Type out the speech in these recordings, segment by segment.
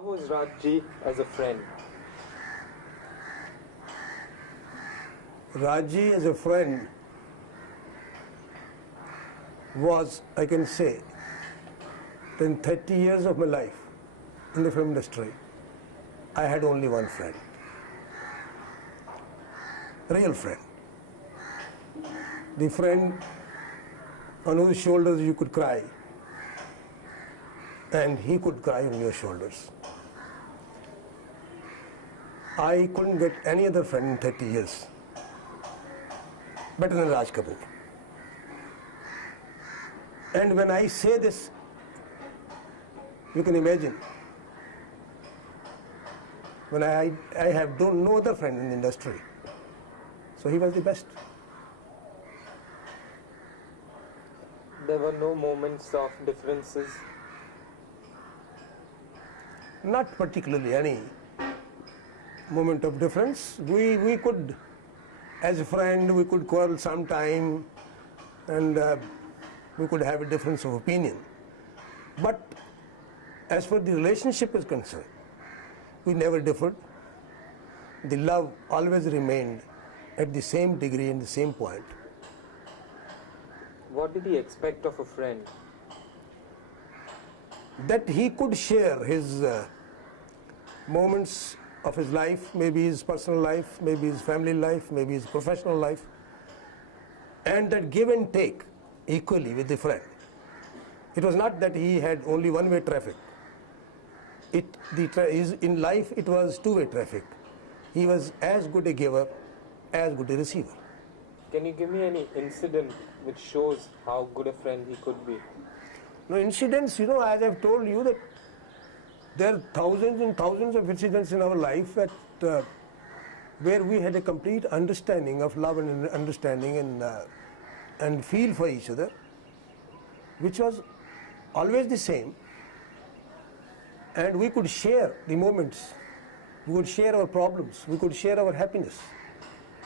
How was Rajji as a friend? Raji as a friend was, I can say, in 30 years of my life in the film industry, I had only one friend. Real friend. The friend on whose shoulders you could cry, and he could cry on your shoulders. I couldn't get any other friend in 30 years better than Raj Kapoor. And when I say this, you can imagine, when I have no other friend in the industry. So he was the best. There were no moments of differences. Not particularly any moment of difference. We could, as a friend, we could quarrel sometime, and we could have a difference of opinion. But as far as the relationship is concerned, we never differed. The love always remained at the same degree and the same point. What did he expect of a friend? That he could share his moments of his life, maybe his personal life, maybe his family life, maybe his professional life, and that give and take equally with the friend. It was not that he had only one-way traffic. In life, it was two-way traffic. He was as good a giver as good a receiver. Can you give me any incident which shows how good a friend he could be? No incidents, as I've told you, that there are thousands and thousands of incidents in our life that where we had a complete understanding of love and understanding and feel for each other, which was always the same. And we could share the moments, we could share our problems, we could share our happiness,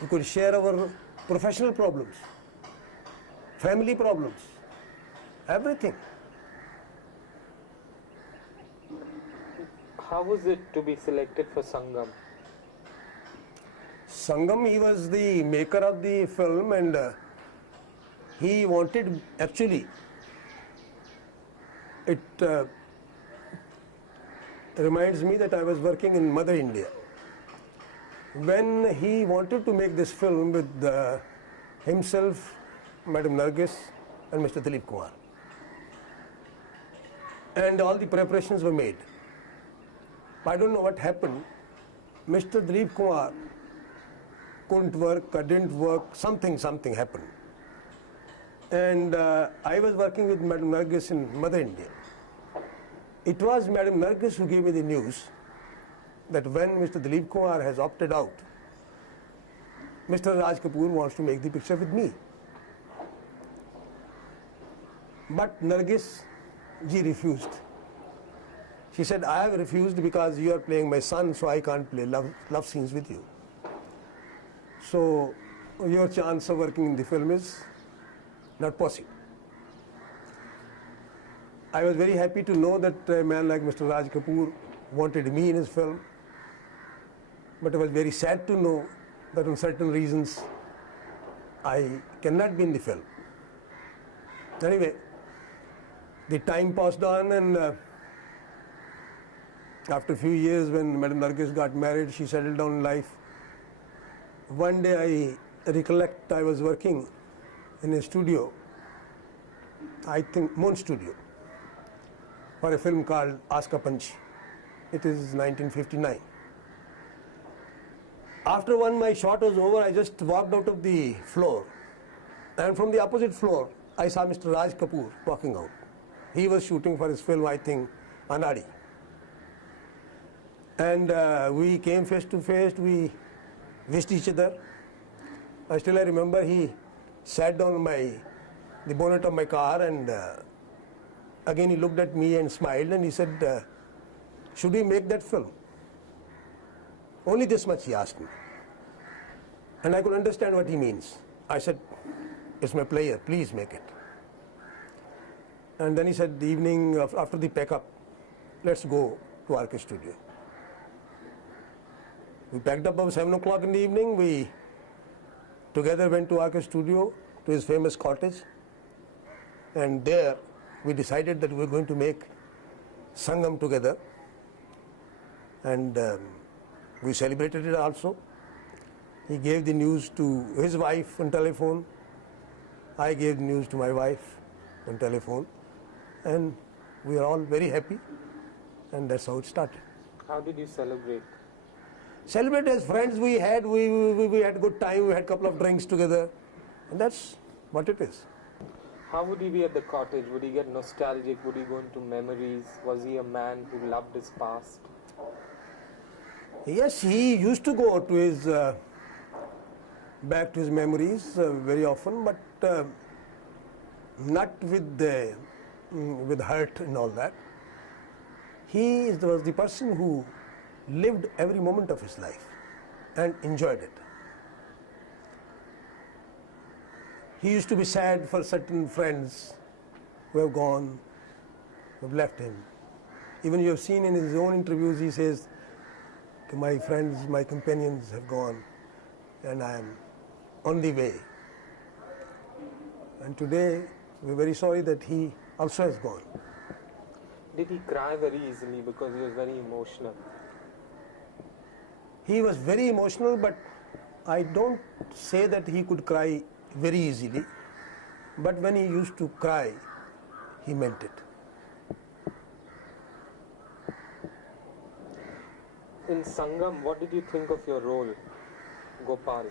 we could share our professional problems, family problems, everything. How was it to be selected for Sangam? Sangam, he was the maker of the film, and he wanted, actually, it reminds me that I was working in Mother India. When he wanted to make this film with himself, Madam Nargis, and Mr. Dilip Kumar, and all the preparations were made. I don't know what happened. Mr. Dilip Kumar couldn't work, or didn't work, something happened. And I was working with Madam Nargis in Mother India. It was Madam Nargis who gave me the news that when Mr. Dilip Kumar has opted out, Mr. Raj Kapoor wants to make the picture with me. But Nargis ji refused. She said, I have refused because you are playing my son, so I can't play love scenes with you. So your chance of working in the film is not possible. I was very happy to know that a man like Mr. Raj Kapoor wanted me in his film, but I was very sad to know that on certain reasons I cannot be in the film. Anyway, the time passed on, and after a few years, when Madam Nargis got married, she settled down in life. One day I recollect I was working in a studio, I think Moon Studio, for a film called Aska Panchi. It is 1959. After my shot was over, I just walked out of the floor, and from the opposite floor, I saw Mr. Raj Kapoor walking out. He was shooting for his film, I think, Anadi. And we came face to face, we wished each other. I remember he sat down the bonnet of my car, and again he looked at me and smiled, and he said, should we make that film? Only this much he asked me. And I could understand what he means. I said, it's my player, please make it. And then he said, the evening after the pack-up, let's go to RK Studio. We packed up about 7 o'clock in the evening. We together went to RK Studio, to his famous cottage. And there we decided that we were going to make Sangam together. And we celebrated it also. He gave the news to his wife on telephone. I gave the news to my wife on telephone. And we are all very happy. And that's how it started. How did you celebrate? Celebrate as friends. We had good time. We had a couple of drinks together. And that's what it is. How would he be at the cottage? Would he get nostalgic? Would he go into memories? Was he a man who loved his past? Yes, he used to go to his back to his memories very often, but not with hurt and all that. He was the person who lived every moment of his life and enjoyed it. He used to be sad for certain friends who have gone, who have left him. Even you have seen in his own interviews, he says, my friends, my companions have gone and I am on the way. And today, we're very sorry that he also has gone. Did he cry very easily because he was very emotional? He was very emotional, but I don't say that he could cry very easily. But when he used to cry, he meant it. In Sangam, what did you think of your role, Gopal?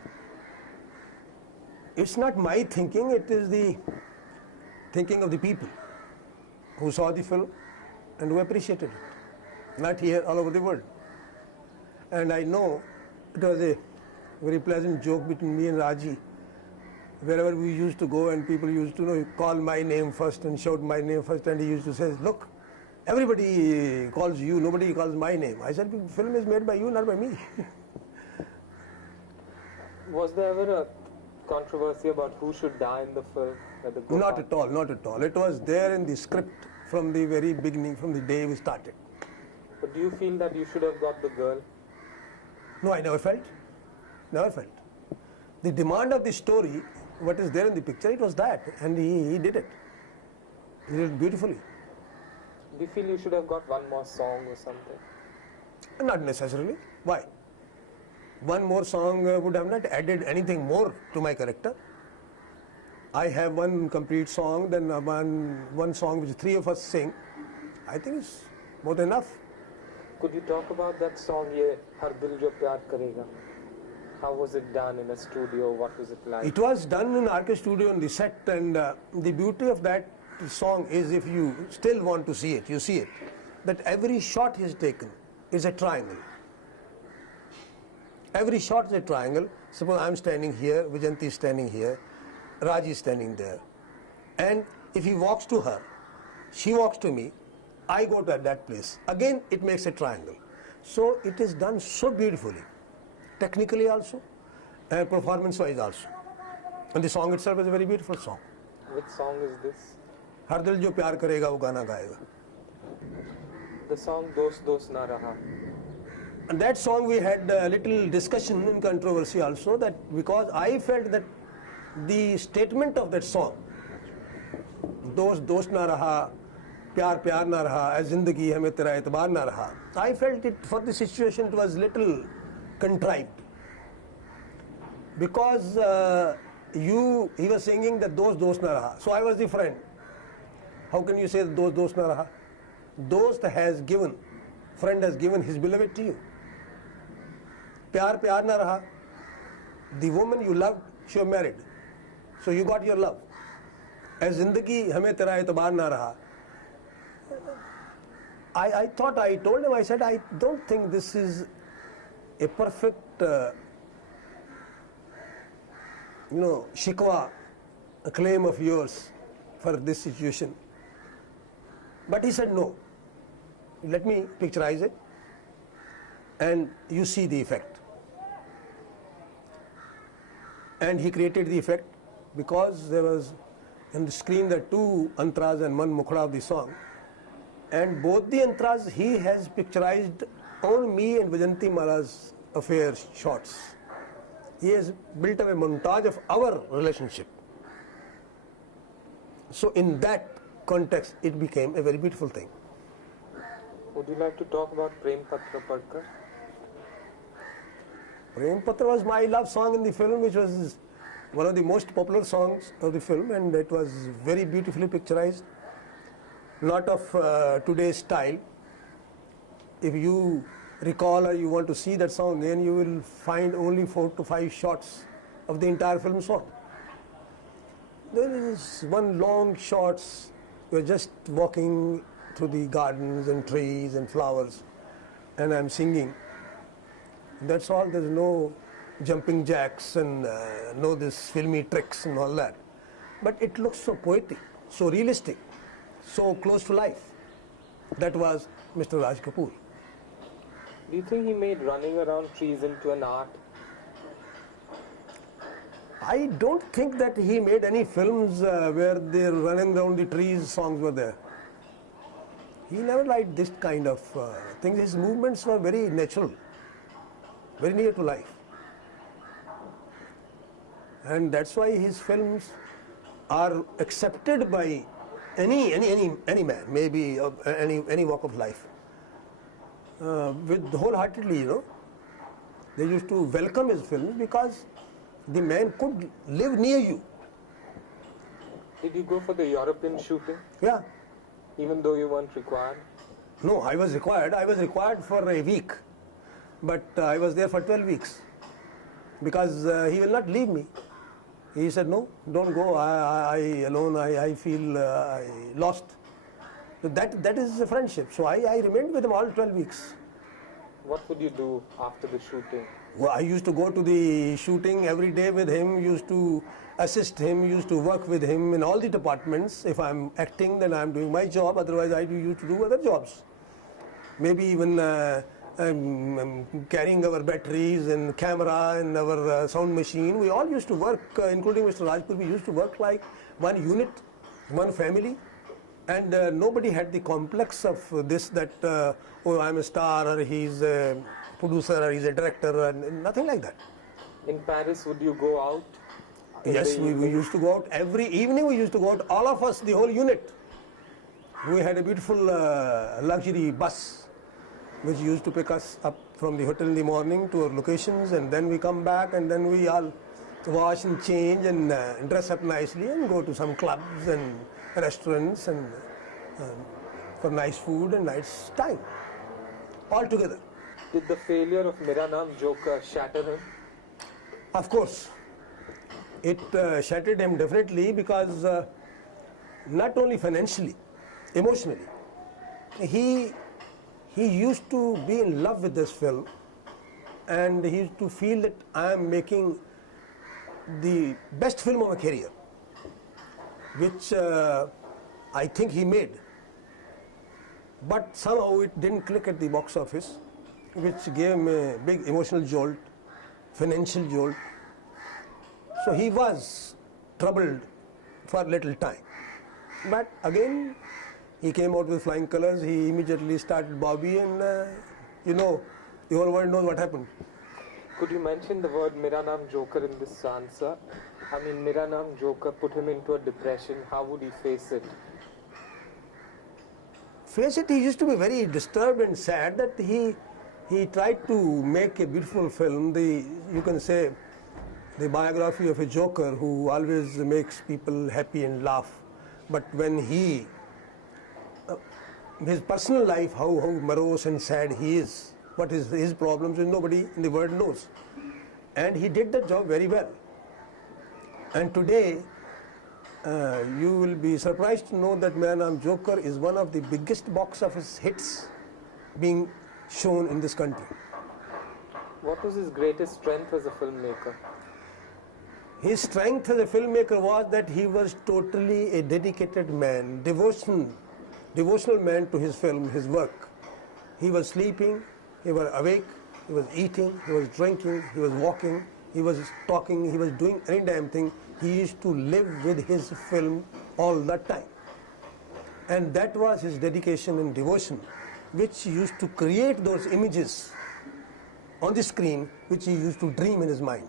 It's not my thinking, it is the thinking of the people who saw the film and who appreciated it. Not here, all over the world. And I know it was a very pleasant joke between me and Raji. Wherever we used to go and people used to call my name first and shout my name first, and he used to say, look, everybody calls you, nobody calls my name. I said, the film is made by you, not by me. Was there ever a controversy about who should die in the film? Not at all, not at all. It was there in the script from the very beginning, from the day we started. But do you feel that you should have got the girl? No, I never felt. Never felt. The demand of the story, what is there in the picture, it was that. And he did it. He did it beautifully. Do you feel you should have got one more song or something? Not necessarily. Why? One more song would have not added anything more to my character. I have one complete song, then one song which three of us sing. I think it's more than enough. Could you talk about that song, Ye Har Dil Jo Pyar Karega? How was it done in a studio? What was it like? It was done in RK Studio on the set, and the beauty of that song is, if you still want to see it, you see it, that every shot he's taken is a triangle. Every shot is a triangle. Suppose I'm standing here, Vijayanti is standing here, Raji is standing there. And if he walks to her, she walks to me, I go to that place. Again, it makes a triangle. So it is done so beautifully, technically also, and performance-wise also. And the song itself is a very beautiful song. Which song is this? हर दिल जो प्यार करेगा वो गाना गाएगा. The song Dost Dost Na Raha. And that song we had a little discussion and controversy also, that because I felt that the statement of that song, Dost Dost Na Raha, Pyar Pyar Na Raha, As Zindagi Hai Main Tera Etebaar Na Raha, I felt it for the situation it was little contrived. Because he was singing that Dost Dost Na Raha, so I was the friend. How can you say Dost Dost Na Raha? Dost has given, friend has given his beloved to you. Pyar Pyar Na Raha, the woman you loved, she was married. So you got your love. As Zindagi Hame Tera Etebaar Na Raha. I thought, I told him, I said, I don't think this is a perfect, shikwa, a claim of yours for this situation. But he said, no, let me picturize it and you see the effect. And he created the effect because there was in the screen the two antras and one mukhra of the song. And both the antras he has picturized on me and Vajanti Mala's affair shots. He has built up a montage of our relationship. So in that context, it became a very beautiful thing. Would you like to talk about Prem Patra Padkar? Prem Patra was my love song in the film, which was one of the most popular songs of the film, and it was very beautifully picturized. Not of today's style. If you recall or you want to see that song again, you will find only 4 to 5 shots of the entire film shot. There is one long shots. You're just walking through the gardens and trees and flowers, and I'm singing. That's all. There's no jumping jacks and no this filmy tricks and all that. But it looks so poetic, so realistic, so close to life. That was Mr. Raj Kapoor. Do you think he made running around trees into an art? I don't think that he made any films where they're running around the trees songs were there. He never liked this kind of things. His movements were very natural, very near to life. And that's why his films are accepted by any man, maybe of any walk of life, with wholeheartedly, you know. They used to welcome his films because the man could live near you. Did you go for the European shooting, Yeah. even though you weren't required? No, I was required. I was required for a week, but I was there for 12 weeks because he will not leave me. He said, no, don't go. I alone, I feel I lost. So that is a friendship. So I remained with him all 12 weeks. What would you do after the shooting? Well, I used to go to the shooting every day with him, used to assist him, used to work with him in all the departments. If I'm acting, then I'm doing my job. Otherwise, I used to do other jobs. Maybe even carrying our batteries and camera and our sound machine. We all used to work, including Mr. Rajpur. We used to work like one unit, one family. And nobody had the complex of this that, oh, I'm a star, or he's a producer, or he's a director, and nothing like that. In Paris, would you go out? Yes, we used to go out every evening. We used to go out, all of us, the whole unit. We had a beautiful luxury bus which used to pick us up from the hotel in the morning to our locations, and then we come back, and then we all wash and change and dress up nicely and go to some clubs and restaurants and for nice food and nice time, all together. Did the failure of Mera Naam Joker shatter him? Of course, it shattered him definitely because not only financially, emotionally, he used to be in love with this film, and he used to feel that I am making the best film of my career, which I think he made. But somehow it didn't click at the box office, which gave him a big emotional jolt, financial jolt. So he was troubled for a little time. But again, he came out with flying colors. He immediately started Bobby, and you know, the whole world knows what happened. Could you mention the word Mera Naam Joker in this answer? I mean, Mera Naam Joker put him into a depression. How would he face it? Face it, he used to be very disturbed and sad that he tried to make a beautiful film. You can say the biography of a joker who always makes people happy and laugh. But when his personal life, how morose and sad he is, what is his problems, nobody in the world knows. And he did that job very well. And today, you will be surprised to know that Mera Naam Joker is one of the biggest box office hits being shown in this country. What was his greatest strength as a filmmaker? His strength as a filmmaker was that he was totally a dedicated man, devotional man to his film, his work. He was sleeping, he was awake, he was eating, he was drinking, he was walking, he was talking, he was doing any damn thing. He used to live with his film all the time. And that was his dedication and devotion, which he used to create those images on the screen, which he used to dream in his mind.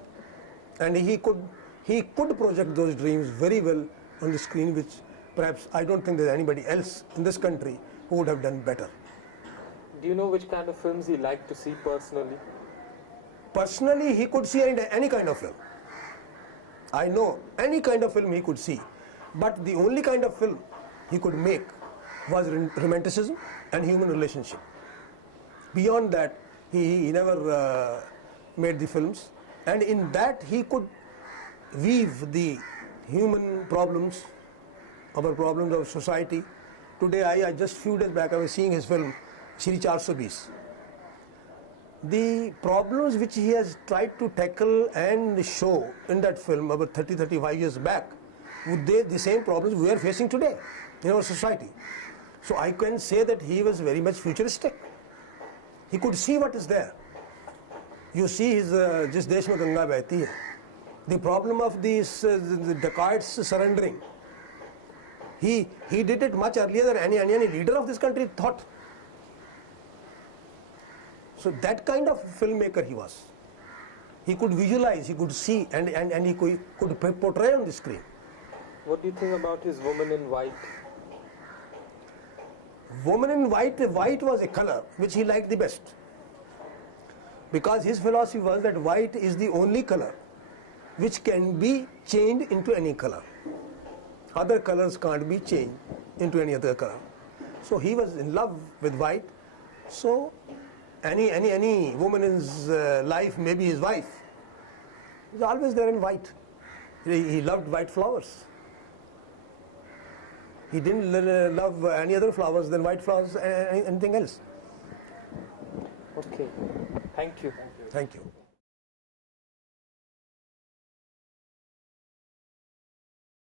And he could project those dreams very well on the screen, which perhaps I don't think there's anybody else in this country who would have done better. Do you know which kind of films he liked to see personally? Personally, he could see any kind of film. I know any kind of film he could see. But the only kind of film he could make was romanticism and human relationship. Beyond that, he never made the films. And in that, he could weave the human problems, our problems of society. Today, I just few days back, I was seeing his film, Shri 420. The problems which he has tried to tackle and show in that film about 30-35 years back, would they the same problems we are facing today in our society. So I can say that he was very much futuristic. He could see what is there. You see his Jis Desh Mein Ganga Behti Hai. The problem of these the dacoits surrendering. He did it much earlier than any leader of this country thought. So that kind of filmmaker he was. He could visualize, he could see, and he could portray on the screen. What do you think about his Woman in White? Woman in white was a color which he liked the best. Because his philosophy was that white is the only color which can be changed into any color. Other colors can't be changed into any other color. So he was in love with white. So any woman in his life, maybe his wife, is always there in white. He loved white flowers. He didn't love any other flowers than white flowers, anything else. Okay. Thank you. Thank you.